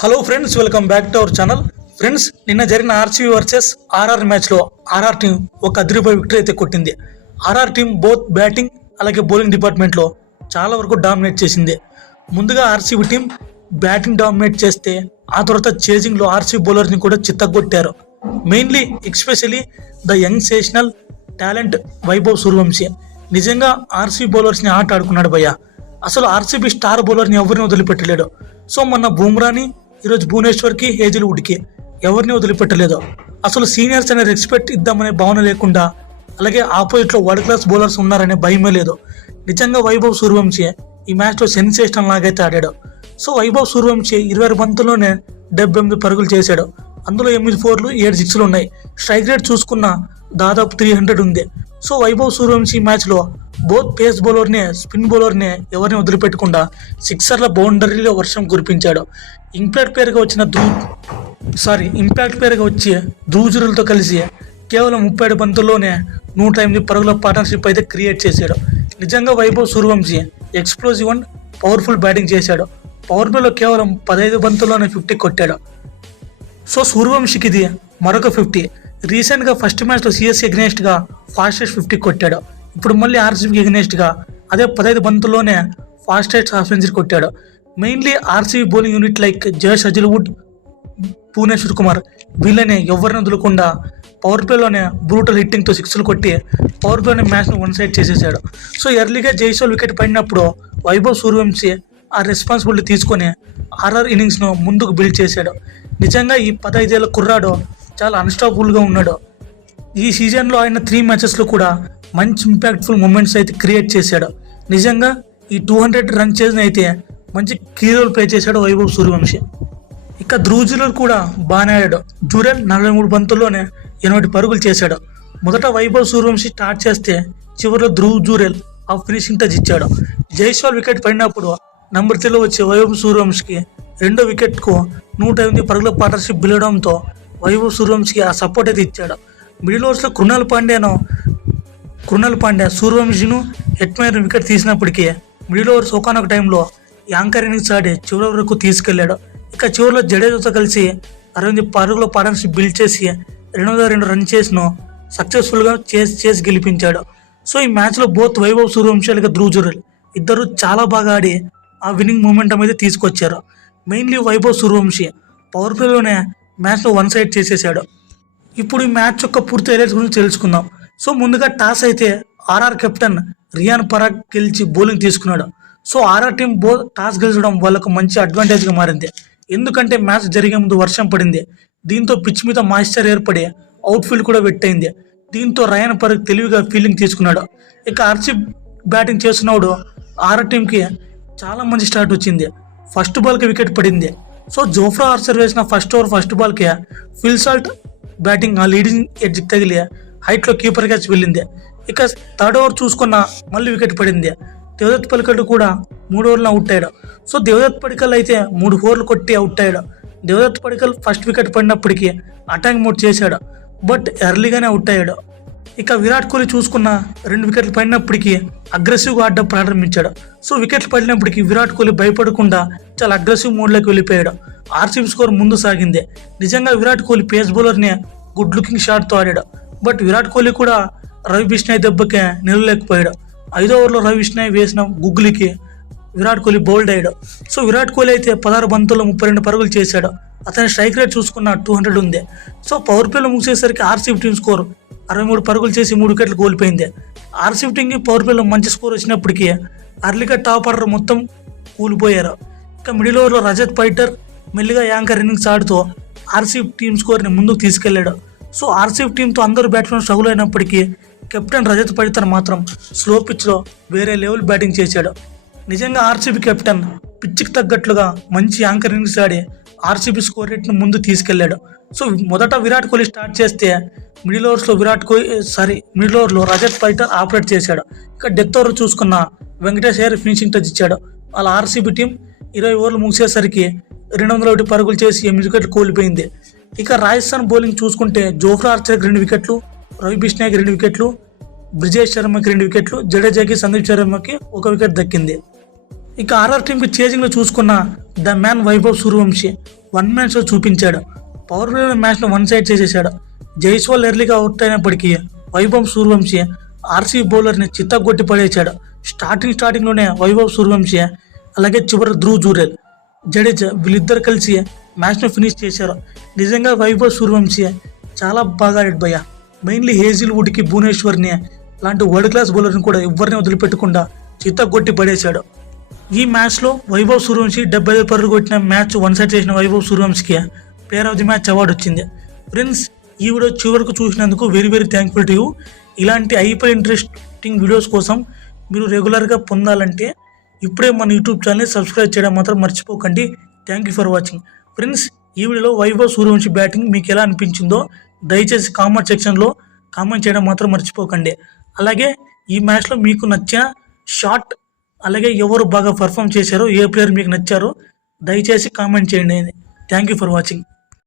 Hello friends, welcome back to our channel. Friends, నిన్న జరిగిన RCB versus RR మ్యాచ్లో RR team ఒక అదిరిపోయే విక్టరీ అయితే కొట్టింది. ఆర్ఆర్ టీం బోత్ బ్యాటింగ్ అలాగే బౌలింగ్ డిపార్ట్మెంట్లో చాలా వరకు డామినేట్ చేసింది. ముందుగా ఆర్సీబీ టీం బ్యాటింగ్ డామినేట్ చేస్తే ఆ తర్వాత చేజింగ్లో ఆర్సీబీ బౌలర్ని కూడా చిత్తగొట్టారు. Mainly especially the young sensational talent Vaibhav Suryavanshi నిజంగా ఆర్సీబీ బౌలర్స్ని ఆట ఆడుకున్నాడు భయ్య. అసలు ఆర్సీబీ స్టార్ బౌలర్ని ఎవరిని వదిలిపెట్టలేడు. సో మొన్న బుమ్రాని, ఈరోజు భువనేశ్వర్కి, హేజిల్వుడ్కి ఎవరిని వదిలిపెట్టలేదు. అసలు సీనియర్స్ అనే రెస్పెక్ట్ ఇద్దామనే భావన లేకుండా, అలాగే ఆపోజిట్లో వరల్డ్ క్లాస్ బౌలర్స్ ఉన్నారనే భయమే లేదు. నిజంగా వైభవ్ సూర్యవంశీ ఈ మ్యాచ్లో సెన్సేషనల్ లాగైతే ఆడాడు. సో వైభవ్ సూర్యవంశీ 26 బంతుల్లోనే 78 పరుగులు చేశాడు. అందులో 8 4లు 7 6లు ఉన్నాయి. స్ట్రైక్ రేట్ చూసుకున్న దాదాపు 300 ఉంది. సో వైభవ్ సూర్యవంశీ మ్యాచ్లో బోత్ పేస్ బౌలర్నే, స్పిన్ బౌలర్నే ఎవరిని వదిలిపెట్టకుండా సిక్సర్ల బౌండరీలో వర్షం కురిపించాడు. ఇంపాక్ట్ పేరుగా వచ్చి ధ్రువజురులతో కలిసి కేవలం 37 బంతుల్లోనే 108 పరుగుల పార్ట్నర్షిప్ అయితే క్రియేట్ చేశాడు. నిజంగా Vaibhav Suryavanshi explosive and powerful batting చేశాడు. పవర్ ప్లేలో కేవలం 15 బంతుల్లోనే 50 కొట్టాడు. సో సూర్యవంశీకి ఇది మరొక 50. రీసెంట్గా ఫస్ట్ మ్యాచ్లో సిఎస్సి ఎగ్నెస్ట్గా ఫాస్టెస్ట్ 50 కొట్టాడు. ఇప్పుడు మళ్ళీ ఆర్సీబీకి ఎగ్నెస్ట్గా అదే 15 బంతుల్లోనే ఫాస్టెస్ట్ హాఫ్ సెంచరీ కొట్టాడు. Mainly RCB bowling unit like Josh Hazlewood, Bhuvneshwar Kumar వీళ్ళని ఎవరిని వదులకుండా పవర్ ప్లేలోనే బ్రూటల్ హిట్టింగ్తో 6లు కొట్టి పవర్ ప్లేలోనే మ్యాచ్ను వన్ సైడ్ చేసేసాడు. సో ఎర్లీగా జైస్వాల్ వికెట్ పడినప్పుడు వైభవ్ సూర్యవంశీ ఆ రెస్పాన్సిబిలిటీ తీసుకొని ఆర్ఆర్ ఇన్నింగ్స్ను ముందుకు బిల్డ్ చేశాడు. నిజంగా ఈ 15 ఏళ్ల కుర్రాడు చాలా అన్స్టాపబుల్గా ఉన్నాడు. ఈ సీజన్లో ఆయన 3 మ్యాచెస్లో కూడా మంచి ఇంపాక్ట్ఫుల్ మూమెంట్స్ అయితే క్రియేట్ చేశాడు. నిజంగా ఈ 200 రన్ చేసిన అయితే మంచి కీ రోల్ ప్లే చేశాడు వైభవ్ సూర్యవంశీ. ఇక ధ్రువజురల్ కూడా బాగానే ఆడాడు. జురెల్ 43 బంతుల్లోనే 80 పరుగులు చేశాడు. మొదట వైభవ్ సూర్యవంశీ స్టార్ట్ చేస్తే చివరిలో ధ్రువజురల్ ఆ ఫినిషింగ్ టచ్ ఇచ్చాడు. జైస్వాల్ వికెట్ పడినప్పుడు నంబర్ 3లో వచ్చే వైభవ్ సూర్యవంశీకి రెండో వికెట్కు 108 పరుగుల పార్ట్నర్షిప్ బిలవడంతో వైభవ్ సూర్యవంశీకి ఆ సపోర్ట్ అయితే ఇచ్చాడు. మిడిల్ ఓవర్స్లో కృణాల్ పాండ్యా సూర్యవంశీను హెట్మైర్ వికెట్ తీసినప్పటికీ మిడిల్ ఓవర్స్ ఒకనొక టైంలో యాంకర్ ఇన్నింగ్స్ ఆడి చివరి వరకు తీసుకెళ్లాడు. ఇక చివరిలో జడేజాతో కలిసి 60 పరుగుల పార్ట్నర్షిప్ బిల్డ్ చేసి 202 రన్ చేసిన సక్సెస్ఫుల్గా చేసి గెలిపించాడు. సో ఈ మ్యాచ్లో బోత్ వైభవ్ సూర్యవంశీ అలాగే ధ్రువజురల్ ఇద్దరు చాలా బాగా ఆడి ఆ విన్నింగ్ మూమెంటం అయితే తీసుకొచ్చారు. మెయిన్లీ వైభవ్ సూర్యవంశీ పవర్ ప్లేలోనే మ్యాచ్లో వన్ సైడ్ చేసేసాడు. ఇప్పుడు ఈ మ్యాచ్ యొక్క పూర్తి హైలైట్స్ గురించి తెలుసుకుందాం. సో ముందుగా టాస్ అయితే ఆర్ఆర్ కెప్టెన్ రియాన్ పరాగ్ గెలిచి బౌలింగ్ తీసుకున్నాడు. సో ఆర్ఆర్ టీం టాస్ గెలిచడం వాళ్ళకు మంచి అడ్వాంటేజ్గా మారింది. ఎందుకంటే మ్యాచ్ జరిగే ముందు వర్షం పడింది. దీంతో పిచ్ మీద మాయిశ్చర్ ఏర్పడి అవుట్ఫీల్డ్ కూడా వెట్టయింది. దీంతో రియాన్ పరాగ్ తెలివిగా ఫీల్డింగ్ తీసుకున్నాడు. ఇక ఆర్సీబీ బ్యాటింగ్ చేస్తున్నప్పుడు ఆర్ఆర్ టీంకి చాలా మంచి స్టార్ట్ వచ్చింది. ఫస్ట్ బాల్కి వికెట్ పడింది. సో జోఫ్రా ఆర్చర్ వేసిన ఫస్ట్ ఓవర్ ఫస్ట్ బాల్కి ఫిల్ సాల్ట్ బ్యాటింగ్ ఆ లీడింగ్ ఎడ్జ్ తగిలి హైట్లో కీపర్ క్యాచ్ వెళ్ళింది. ఇక థర్డ్ ఓవర్ చూసుకున్న మళ్ళీ వికెట్ పడింది. దేవదత్ పడికల్ కూడా 3 ఓవర్లు అవుట్ అయ్యాడు. సో దేవదత్ పడికల్ అయితే 3 4లు కొట్టి అవుట్ అయ్యాడు. దేవదత్ పడికల్ ఫస్ట్ వికెట్ పడినప్పటికీ అటాకింగ్ మోడ్ చేశాడు, బట్ ఎర్లీగానే అవుట్ అయ్యాడు. ఇక విరాట్ కోహ్లీ చూసుకున్న 2 వికెట్లు పడినప్పటికీ అగ్రెసివ్గా ఆడడం ప్రారంభించాడు. సో వికెట్లు పడినప్పటికీ విరాట్ కోహ్లీ భయపడకుండా చాలా అగ్రెసివ్ మోడ్లోకి వెళ్ళిపోయాడు. ఆర్సీబీ స్కోర్ ముందు సాగింది. నిజంగా విరాట్ కోహ్లీ పేస్ బౌలర్ని గుడ్ లుకింగ్ షాట్తో ఆడాడు, బట్ విరాట్ కోహ్లీ కూడా రవి బిష్నాయ్ దెబ్బకి నిలలేకపోయాడు. 5వ ఓవర్లో రవి బిష్నాయ్ వేసిన గుగ్గులికి విరాట్ కోహ్లీ బౌల్డ్ అయ్యాడు. సో విరాట్ కోహ్లీ అయితే 16 బంతుల్లో 32 పరుగులు చేశాడు. అతని స్ట్రైక్ రేట్ చూసుకున్న 200 ఉంది. సో పవర్ ప్లేలో ముగిసేసరికి ఆర్సీబీ టీం స్కోర్ 63 పరుగులు చేసి 3 వికెట్లు కోల్పోయింది. ఆర్సీబీ టీంకి పవర్ ప్లేలో మంచి స్కోర్ వచ్చినప్పటికీ అర్లీగా టాప్ ఆర్డర్ మొత్తం కూలిపోయారు. ఇక మిడిల్ ఓవర్లో రజత్ పైటర్ మెల్లిగా యాంకర్ ఇన్నింగ్స్ ఆడుతూ ఆర్సీబీ టీం స్కోర్ని ముందుకు తీసుకెళ్లాడు. సో ఆర్సీబీ టీంతో అందరూ బ్యాట్స్మెన్ స్ట్రగుల్ అయినప్పటికీ కెప్టెన్ రజత్ పడితర్ మాత్రం స్లో పిచ్లో వేరే లెవెల్ బ్యాటింగ్ చేశాడు. నిజంగా ఆర్సీబీ కెప్టెన్ పిచ్కి తగ్గట్లుగా మంచి యాంకర్ ఇన్నింగ్స్ ఆడి ఆర్సీబీ స్కోర్ రేట్ను ముందు తీసుకెళ్లాడు. సో మొదట విరాట్ కోహ్లీ స్టార్ట్ చేస్తే మిడిల్ ఓవర్లో రజత్ పైటర్ ఆపరేట్ చేశాడు. ఇక డెత్ ఓవర్ చూసుకున్న వెంకటేష్ అయ్యర్ ఫినిషింగ్ టచ్ ఇచ్చాడు. అలా ఆర్సీబీ టీం 20 ఓవర్లు ముగిసేసరికి 201 పరుగులు చేసి 8 వికెట్లు కోల్పోయింది. ఇక రాజస్థాన్ బౌలింగ్ చూసుకుంటే జోఫ్రా ఆర్చర్కి 2 వికెట్లు, రవి బిష్నాయ్కి 2 వికెట్లు, బ్రిజేష్ శర్మకి 2 వికెట్లు, జడేజాకి సందీప్ శర్మకి 1 వికెట్ దక్కింది. ఇక ఆర్ఆర్ టీంకి చేజింగ్లో చూసుకున్న the man Vaibhav Suryavanshi one man show చూపించాడు. పవర్ ప్లే మ్యాచ్ను వన్ సైడ్ చేసేశాడు. జైస్వాల్ ఎర్లీగా అవుట్ అయినప్పటికీ వైభవ్ సూర్యవంశీ ఆర్సీ బౌలర్ని చిత్తగొట్టి పడేశాడు. స్టార్టింగ్లోనే వైభవ్ సూర్యవంశీ అలాగే చివరి ధ్రువ్ జురేల్, జడేజా వీళ్ళిద్దరు కలిసి మ్యాచ్ను ఫినిష్ చేశారు. నిజంగా వైభవ్ సూర్యవంశీ చాలా బాగా ఆడాడు భయ్య. మెయిన్లీ హేజిల్వుడ్కి భువనేశ్వర్ని లాంటి వరల్డ్ క్లాస్ బౌలర్ని కూడా ఎవరిని వదిలిపెట్టకుండా చిత్తగొట్టి పడేశాడు. ఈ మ్యాచ్లో వైభవ్ సూర్యవంశీ 75 పరుగులు కొట్టిన మ్యాచ్ వన్ సైడ్ చేసిన వైభవ్ సూర్యవంశీకి player of the match award వచ్చింది. ఫ్రెండ్స్, ఈ వీడియో చివరకు చూసినందుకు very very thankful to you. ఇలాంటి హైపర్ ఇంట్రెస్టింగ్ వీడియోస్ కోసం మీరు రెగ్యులర్గా పొందాలంటే ఇప్పుడే మన యూట్యూబ్ ఛానల్ని సబ్స్క్రైబ్ చేయడం మాత్రం మర్చిపోకండి. Thank you for watching. Friends, ఈ వీడియోలో వైభవ్ సూర్యవంశీ బ్యాటింగ్ మీకు ఎలా అనిపించిందో దయచేసి కామెంట్ సెక్షన్లో కామెంట్ చేయడం మాత్రం మర్చిపోకండి. అలాగే ఈ మ్యాచ్లో మీకు నచ్చిన షాట్, అలాగే ఎవరు బాగా పర్ఫామ్ చేశారో, ఏ ప్లేయర్ మీకు నచ్చారో దయచేసి కామెంట్ చేయండి. Thank you for watching.